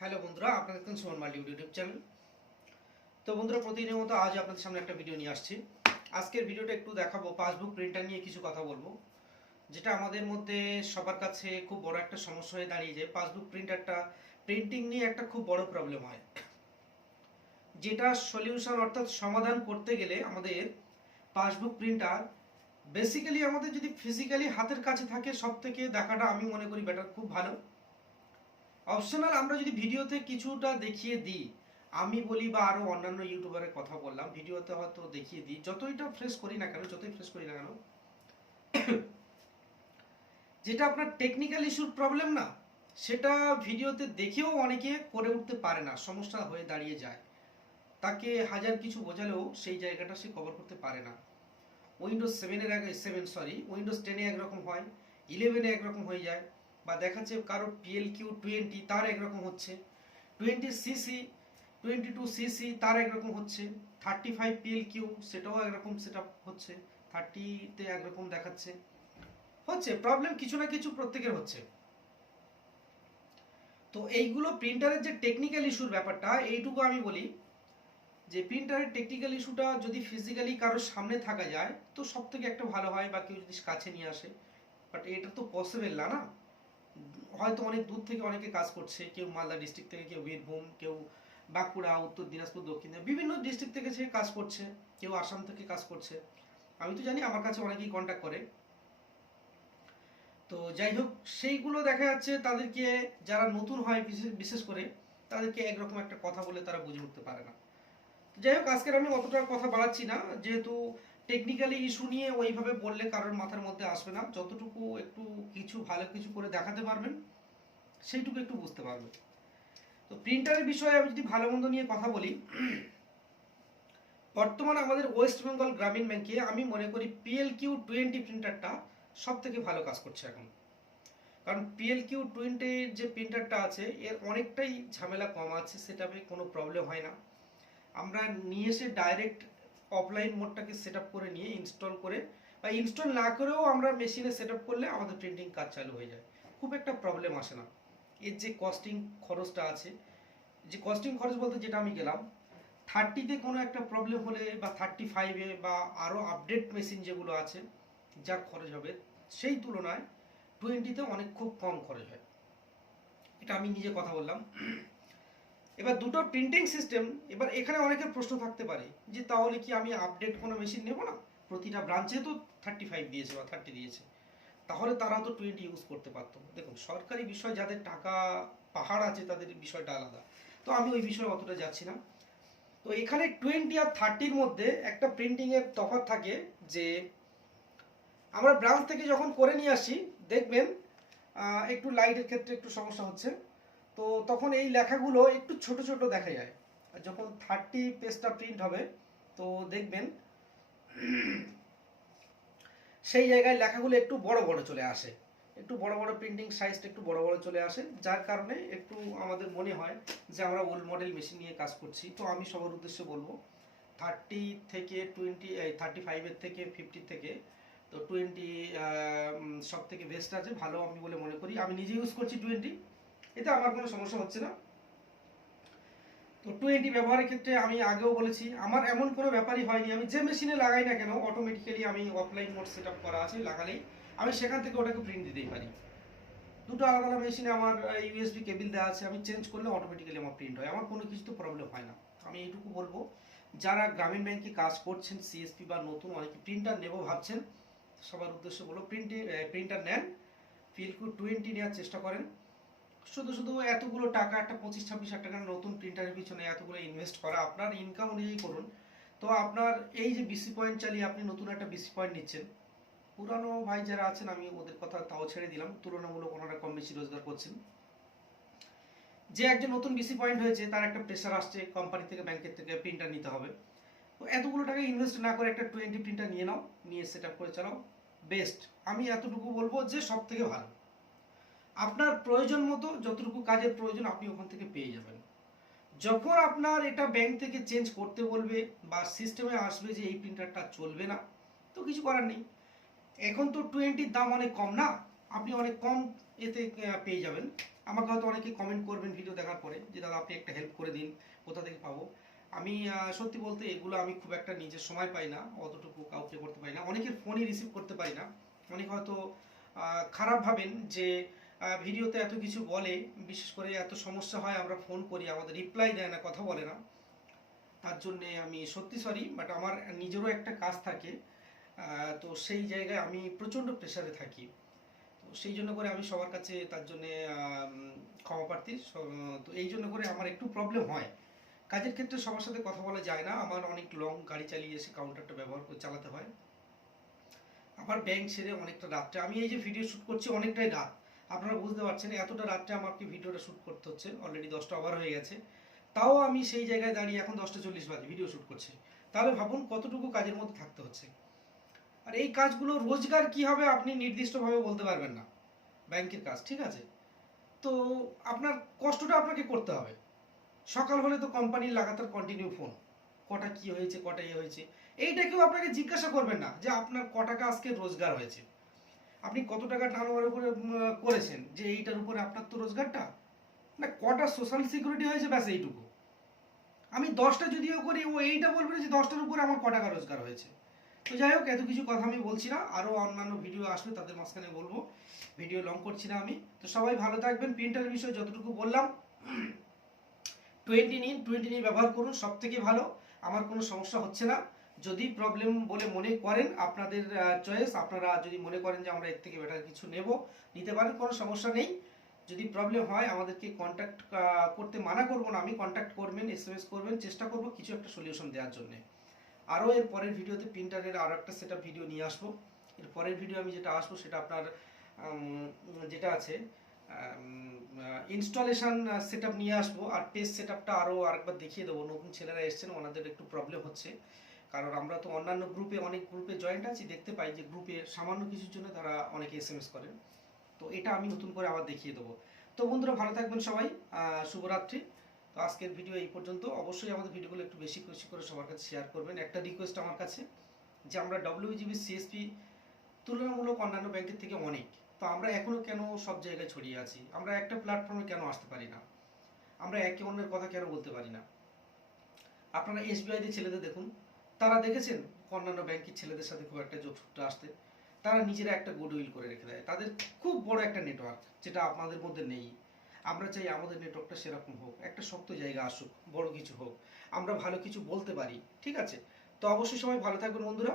Hello বন্ধুরা, আপনাদের দেখুন সুমন মাল্টি ইউটিউব চ্যানেল। তো বন্ধুরা, প্রতিদিনের মতো আজ আপনাদের সামনে একটা ভিডিও নিয়ে আসছি। আজকের ভিডিওটা একটু দেখাবো পাসবুক প্রিন্টার নিয়ে কিছু কথা বলবো, যেটা আমাদের মধ্যে সবার কাছে খুব বড় একটা সমস্যা হয়ে দাঁড়িয়ে যায়। পাসবুক প্রিন্টারটা প্রিন্টিং নিয়ে একটা খুব বড় প্রবলেম হয়, যেটা সলিউশন অর্থাৎ সমাধান করতে গেলে আমাদের পাসবুক প্রিন্টার বেসিক্যালি আমাদের যদি ফিজিক্যালি হাতের কাছে থাকে, সব থেকে দেখাটা আমি মনে করি বেটার, খুব ভালো। অপশনাল আমরা যদি ভিডিওতে কিছুটা দেখিয়ে দিই, আমি বলি বা আরো অন্যান্য ইউটিউবারের কথা বললাম, ভিডিওতে হয়তো দেখিয়ে দিই, যতইটা ফ্রেশ করি না কেন, যেটা আপনার টেকনিক্যাল ইস্যুর প্রবলেম না, সেটা ভিডিওতে দেখেও অনেকে করে উঠতে পারে না, সমস্যা হয়ে দাঁড়িয়ে যায়। তাকে হাজার কিছু বোঝালেও সেই জায়গাটা সে কভার করতে পারে না। উইন্ডোজ উইন্ডোজ 10-এ একরকম হয়, 11-এ একরকম হয়ে যায়, বা দেখাচ্ছে কারো PLQ20 তার একরকম হচ্ছে, 20cc 22cc তার একরকম হচ্ছে, 35 PLQ সেটাও একরকম সেট হচ্ছে, 30-তে একরকম দেখাচ্ছে। হচ্ছে প্রবলেম কিছু না কিছু প্রত্যেকের হচ্ছে। তো এইগুলো প্রিন্টারের যে টেকনিক্যাল ইস্যুর ব্যাপারটা, এইটুকু আমি বলি যে প্রিন্টারের টেকনিক্যাল ইস্যুটা যদি ফিজিক্যালি কারোর সামনে থাকা যায় তো সব থেকে একটা ভালো হয়, বা কেউ যদি কাছে নিয়ে আসে। বাট এটা তো পসিবল না, না। হয়তো অনেক দূর থেকে অনেকে কাজ করছে, কেউ মালদা ডিস্ট্রিক্ট থেকে, কেউ বীরভূম, কেউ বাঁকুড়া, উত্তর দিনাজপুর, দক্ষিণ দিনাজপুর, বিভিন্ন ডিস্ট্রিক্ট থেকে সে কাজ করছে, কেউ আসাম থেকে কাজ করছে। আমি তো জানি আমার কাছে অনেকেই কন্ট্যাক্ট করে। তো যাই হোক, সেইগুলো দেখা যাচ্ছে তাদেরকে, যারা নতুন হয় বিশেষ করে, তাদেরকে একরকম একটা কথা বলে তারা বুঝে উঠতে পারে না। যাই হোক, আজকের আমি অতটা কথা বাড়াচ্ছি না, যেহেতু টেকনিক্যালি ইস্যু নিয়ে ওইভাবে বললে কারোর মাথার মধ্যে আসবে না। যতটুকু একটু কিছু ভালো কিছু করে দেখাতে পারবেন, সেইটুকু একটু বুঝতে পারবেন। তো প্রিন্টারের বিষয়ে আমি যদি ভালো মন্দ নিয়ে কথা বলি, বর্তমানে আমাদের ওয়েস্ট বেঙ্গল গ্রামীণ ব্যাংকে আমি মনে করি PLQ20 প্রিন্টারটা সব থেকে ভালো কাজ করছে এখন। কারণ PLQ20 যে প্রিন্টারটা আছে, এর অনেকটাই ঝামেলা কম আছে, সেটাতে কোনো প্রবলেম হয় না। আমরা নিয়ে এসে ডাইরেক্ট অফলাইন মোডটাকে সেট আপ করে নিয়ে ইনস্টল করে, বা ইনস্টল না করেও আমরা মেশিনে সেট আপ করলে আমাদের প্রিন্টিং কাজ চালু হয়ে যায়, খুব একটা প্রবলেম আসে না। এর যে কস্টিং খরচটা আছে, যে কস্টিং খরচ বলতে যেটা আমি গেলাম, 30-তে কোনো একটা প্রবলেম হলে, বা 35-এ, বা আরও আপডেট মেশিন যেগুলো আছে যা খরচ হবে, সেই তুলনায় 20-তে অনেক খুব কম খরচ হয়। এটা আমি নিজে কথা বললাম। এবার দুটো প্রিন্টিং সিস্টেম, এবার এখানে অনেকের প্রশ্ন থাকতে পারে যে তাহলে কি আমি আপডেট কোনো মেশিন নেব না? প্রতিটা ব্রাঞ্চে তো 35 দিয়েছে বা 30 দিয়েছে, তাহলে তারা তো 20 ইউজ করতে পারতো। দেখুন, সরকারি বিষয়, যাদের টাকা পাহাড় আছে তাদের বিষয়টা আলাদা, তো আমি ওই বিষয়ে অতটা যাচ্ছি না। তো এখানে 20 আর 30-র মধ্যে একটা প্রিন্টিং এর তফাৎ থাকে, যে আমরা ব্রাঞ্চ থেকে যখন করে নিয়ে আসি, দেখবেন একটু লাইটের ক্ষেত্রে একটু সমস্যা হচ্ছে, তো তখন এই লেখাগুলো একটু ছোট ছোট দেখা যায়। আর যখন 30 পেজটা প্রিন্ট হবে, তো দেখবেন সেই জায়গায় লেখাগুলো একটু বড় বড় চলে আসে, একটু বড় বড় প্রিন্টিং সাইজটা একটু বড় বড় চলে আসে, যার কারণে একটু আমাদের মনে হয় যে আমরা ওল্ড মডেল মেশিন নিয়ে কাজ করছি। তো আমি সবার উদ্দেশ্যে বলবো, 35-এর থেকে 50 থেকে, তো 20 সব থেকে বেস্ট আছে, ভালো আমি বলে মনে করি। আমি নিজে ইউজ করছি 20, এতে আমার কোনো সমস্যা হচ্ছে না। তো 20 ব্যবহারের ক্ষেত্রে আমি আগেও বলেছি, আমার এমন কোনো ব্যাপারই হয়নি, আমি যে মেশিনে লাগাই না কেন অটোমেটিক্যালি আমি অফলাইন মোড সেট আপ করা আছে, লাগালেই আমি সেখান থেকে ওটাকে প্রিন্ট দিতেই পারি। দুটো আলাদা আলাদা মেশিনে আমার USB কেবিল দেওয়া আছে, আমি চেঞ্জ করলে অটোমেটিক্যালি আমার প্রিন্ট হয়, আমার কোনো কিছু তো প্রবলেম হয় না। আমি এইটুকু বলবো, যারা গ্রামীণ ব্যাংকে কাজ করছেন, CSP বা নতুন অনেকে প্রিন্টার নেব ভাবছেন, সবার উদ্দেশ্যে বলো, প্রিন্টার নেন, PLQ20 নেওয়ার চেষ্টা করেন। শুধু শুধু এতগুলো টাকা, একটা 25-26 হাজার টাকার নতুন প্রিন্টারের পিছনে এতগুলো ইনভেস্ট করা, আপনার ইনকাম অনুযায়ী করুন। তো আপনার এই যে BC পয়েন্ট চালিয়ে আপনি নতুন একটা BC পয়েন্ট নিচ্ছেন, পুরানো ভাই যারা আছেন আমি ওদের কথা তাও ছেড়ে দিলাম, তুলনামূলক ওনারা কম বেশি রোজগার করছেন। যে একজন নতুন BC পয়েন্ট হয়েছে, তার একটা প্রেশার আসছে কোম্পানি থেকে, ব্যাংকের থেকে প্রিন্টার নিতে হবে, তো এতগুলো টাকা ইনভেস্ট না করে একটা 20 প্রিন্টার নিয়ে নাও, নিয়ে সেট আপ করে চালাও, বেস্ট। আমি এতটুকু বলবো যে সব থেকে ভালো, আপনার প্রয়োজন মতো যতটুকু কাজের প্রয়োজন আপনি ওখান থেকে পেয়ে যাবেন। যখন আপনার এটা ব্যাংক থেকে চেঞ্জ করতে বলবে, বা সিস্টেমে আসবে যে এই প্রিন্টারটা চলবে না, তো কিছু করার নেই। এখন তো 20-র দাম অনেক কম না, আপনি অনেক কম এতে পেয়ে যাবেন। আমাকে হয়তো অনেকে কমেন্ট করবেন ভিডিও দেখার পরে যে দাদা আপনি একটা হেল্প করে দিন, কোথা থেকে পাবো। আমি সত্যি বলতে এগুলো আমি খুব একটা নিজের সময় পাই না, অতটুকু কাউকে করতে পারি না, অনেকের ফোনই রিসিভ করতে পারি না। অনেকে হয়তো খারাপ ভাবেন যে ভিডিওতে এত কিছু বলে, বিশেষ করে এত সমস্যা হয়, আমরা ফোন করি আমাদের রিপ্লাই দেয় না, কথা বলে না। তার জন্যে আমি সত্যি সরি, বাট আমার নিজেরও একটা কাজ থাকে। তো সেই জায়গায় আমি প্রচণ্ড প্রেশারে থাকি। তো সেই জন্য করে আমি সবার কাছে তার জন্যে ক্ষমা প্রার্থী। তো এই জন্য করে আমার একটু প্রবলেম হয়, কাজের ক্ষেত্রে সবার সাথে কথা বলা যায় না, আমার অনেক লং গাড়ি চালিয়ে এসে কাউন্টারটা ব্যবহার করে চালাতে হয়। আবার ব্যাংক ছেড়ে অনেকটা রাত্রে, আমি এই যে ভিডিও শ্যুট করছি অনেকটাই রাত, আপনারা বুঝতে পারছেন এতটা রাত্রে আমাকে ভিডিওটা শ্যুট করতে হচ্ছে, অলরেডি 10টা ওভার হয়ে গেছে। তাও আমি সেই জায়গায় দাঁড়িয়ে এখন 10টা 40 বাজে ভিডিও শ্যুট করছি। তাহলে ভাবুন কতটুকু কাজের মধ্যে থাকতে হচ্ছে। আর এই কাজগুলো রোজগার কি হবে আপনি নির্দিষ্টভাবে বলতে পারবেন না, ব্যাংকের কাজ, ঠিক আছে। তো আপনার কষ্টটা আপনাকে করতে হবে। সকাল হলে তো কোম্পানির লাগাতার কন্টিনিউ ফোন, কটা কি হয়েছে, কটা ইয়ে হয়েছে, এইটা কেউ আপনাকে জিজ্ঞাসা করবেন না যে আপনার ক টাকা আজকে রোজগার হয়েছে, আপনি কত টাকা টার্নওভার উপরে করেছেন, যে এইটার উপরে আপনার তো রোজগারটা না, কটা সোশ্যাল সিকিউরিটি হয়েছে, ব্যাস এইটুকু। আমি 10টা যদিও করি, ও এইটা বলবে যে 10টার উপরে আমার ক টাকা রোজগার হয়েছে। তো যাই হোক, এত কিছু কথা আমি বলছি না, আরও অন্যান্য ভিডিও আসবে তাদের মাঝখানে বলবো, ভিডিও লং করছি না আমি। তো সবাই ভালো থাকবেন, প্রিন্টারের বিষয়ে যতটুকু বললাম 20 নিন ব্যবহার করুন, সব থেকে ভালো। আমার কোনো সমস্যা হচ্ছে না। যদি প্রবলেম বলে মনে করেন, আপনাদের চয়েস, আপনারা যদি মনে করেন যে আমরা এর থেকে বেটার কিছু নেব, নিতে পারেন, কোনো সমস্যা নেই। যদি প্রবলেম হয় আমাদেরকে কন্ট্যাক্ট করতে মানা করবো না আমি, কন্ট্যাক্ট করবেন, SMS করবেন, চেষ্টা করব কিছু একটা সলিউশন দেওয়ার জন্য। আরও এর পরের ভিডিওতে প্রিন্টারের আরও একটা সেটআপ ভিডিও নিয়ে আসবো। এর পরের ভিডিও আমি যেটা আসবো সেটা আপনার যেটা আছে ইনস্টলেশন সেটআপ নিয়ে আসবো, আর টেস্ট সেটআপটা আরও আরেকবার দেখিয়ে দেবো। নতুন ছেলেরা এসছেন, ওনাদের একটু প্রবলেম হচ্ছে, কারণ আমরা তো অন্যান্য গ্রুপে, অনেক গ্রুপে জয়েন্ট আছি, দেখতে পাই যে গ্রুপে সামান্য কিছুর জন্য তারা অনেকে SMS করেন। তো এটা আমি নতুন করে আবার দেখিয়ে দেবো। তো বন্ধুরা ভালো থাকবেন সবাই, শুভরাত্রি। তো আজকের ভিডিও এই পর্যন্ত। অবশ্যই আমাদের ভিডিওগুলো একটু বেশি বেশি করে সবার কাছে শেয়ার করবেন। একটা রিকোয়েস্ট আমার কাছে, যে আমরা WBGB CSP তুলনামূলক অন্যান্য ব্যাংকের থেকে অনেক, তো আমরা এখনো কেন সব জায়গায় ছড়িয়ে আছি, আমরা একটা প্ল্যাটফর্মে কেন আসতে পারি না, আমরা একে অন্যের কথা কেন বলতে পারি না। আপনারা SBI তে ছেলেদের দেখুন, তারা দেখেছেন অন্যান্য ব্যাংকের ছেলেদের সাথে খুব একটা যোগসূত্র আসতে, তারা নিজেরা একটা গুডউইল করে রেখে দেয়, তাদের খুব বড় একটা নেটওয়ার্ক, যেটা আপনাদের মধ্যে নেই। আমরা চাই আমাদের নেটওয়ার্কটা সেরকম হোক, একটা শক্ত জায়গা আসুক, বড় কিছু হোক, আমরা ভালো কিছু বলতে পারি, ঠিক আছে। তো অবশ্যই সবাই ভালো থাকবেন বন্ধুরা।